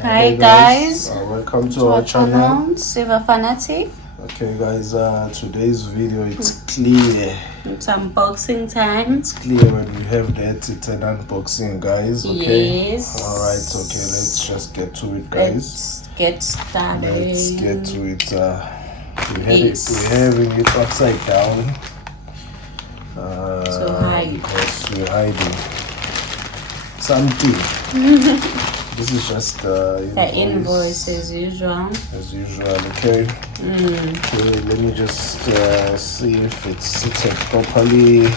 Hi guys, welcome to our channel Silver Fanatic. Okay guys, today's video, it's clear. It's unboxing time. It's clear when we have that. It's an unboxing, guys. Okay. Yes. Alright, okay, let's just get to it, guys. Let's get started. Let's get to it. We're having it upside down. So hide. Because we're hiding something. This is just the invoice as usual. As usual, okay. Okay, let me just see if it's seated properly.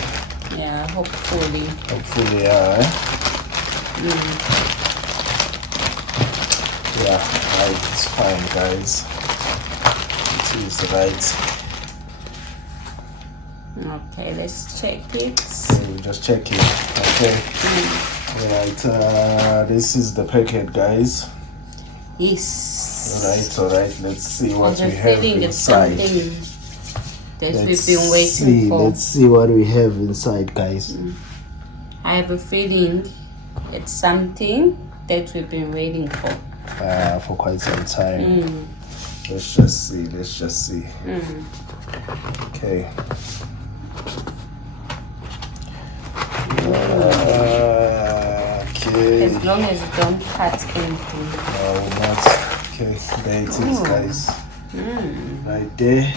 Yeah, hopefully. Hopefully, yeah. Yeah, right, it's fine, guys. It is right. Okay, let's check it. Okay, we'll just check it. Okay. Right, this is the packet, guys. Yes. Alright, let's see what we have inside. We've been waiting for. Let's see what we have inside, guys. I have a feeling it's something that we've been waiting for quite some time. Let's just see. Okay. Okay. As long as you don't cut anything. No, not. Okay, there it is, guys. Right there.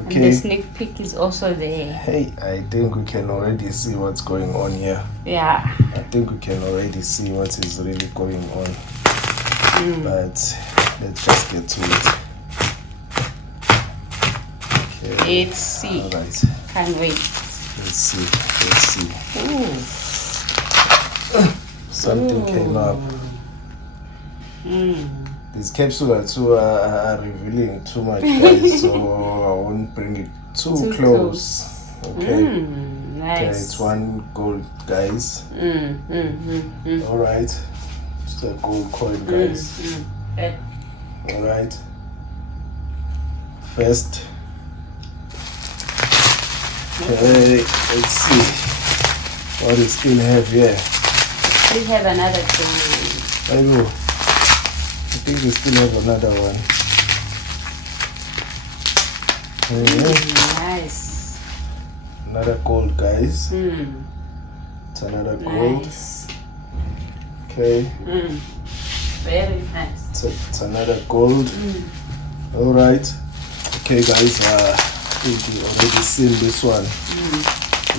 Okay. And the sneak peek is also there. Hey, I think we can already see what's going on here. Yeah. I think we can already see what is really going on. But let's just get to it. Okay. Let's see. Alright. Can't wait. Let's see. Something came up. These capsules are revealing too much, guys, so I won't bring it too close. Okay. Nice. Okay, it's one gold, guys. Alright. It's a gold coin, guys. Alright. First. Okay, let's see what we still have here. We have another thing. I know. I think we still have another one. Nice. Another gold, guys. It's another gold. Nice. Okay. Very nice. It's another gold. Alright. Okay, guys. I think you've already seen this one. You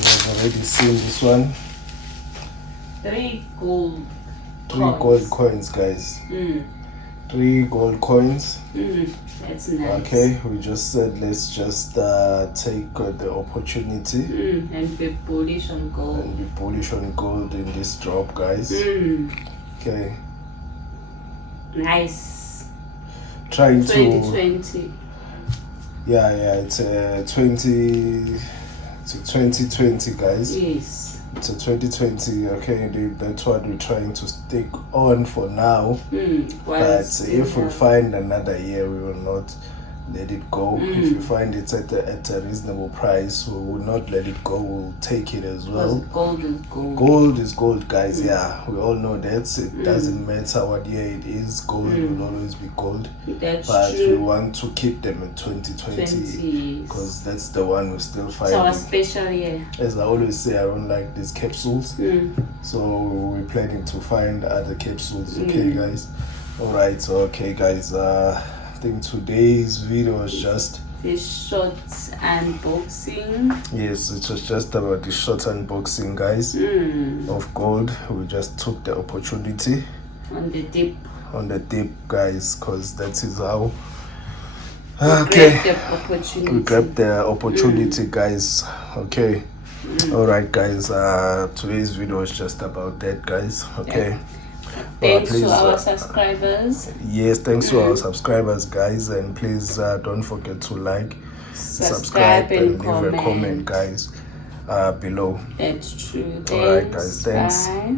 have already seen this one. Three gold coins, guys. 3 gold coins. That's nice. Okay, we just said let's just take the opportunity and be bullish on gold. In this drop, guys. Okay. Nice. Trying 2020. Yeah, it's 2020, guys. Yes. It's a 2020, okay, that's what we're trying to stick on for now. But if we find another year, we will not let it go. If we find it at a reasonable price, we will not let it go. We'll take it as well. Gold is gold. Gold is gold, guys. Yeah, we all know that. It doesn't matter what year it is. Gold will always be gold. That's but true. We want to keep them in 2020 because that's the one we still find. So our special year. As I always say, I don't like these capsules. So we're planning to find other capsules. Okay, guys. Alright, so okay, guys. I think today's video is just this short unboxing. Yes, it was just about the short unboxing, guys, of gold. We just took the opportunity on the dip, guys, because that is how we grabbed the opportunity, guys. Okay. Alright, guys, today's video is just about that, guys. Okay. Thanks to our subscribers. Yes, thanks to our subscribers, guys, and please don't forget to like, subscribe and leave a comment, guys, below. That's true. Alright, guys, thanks. Bye.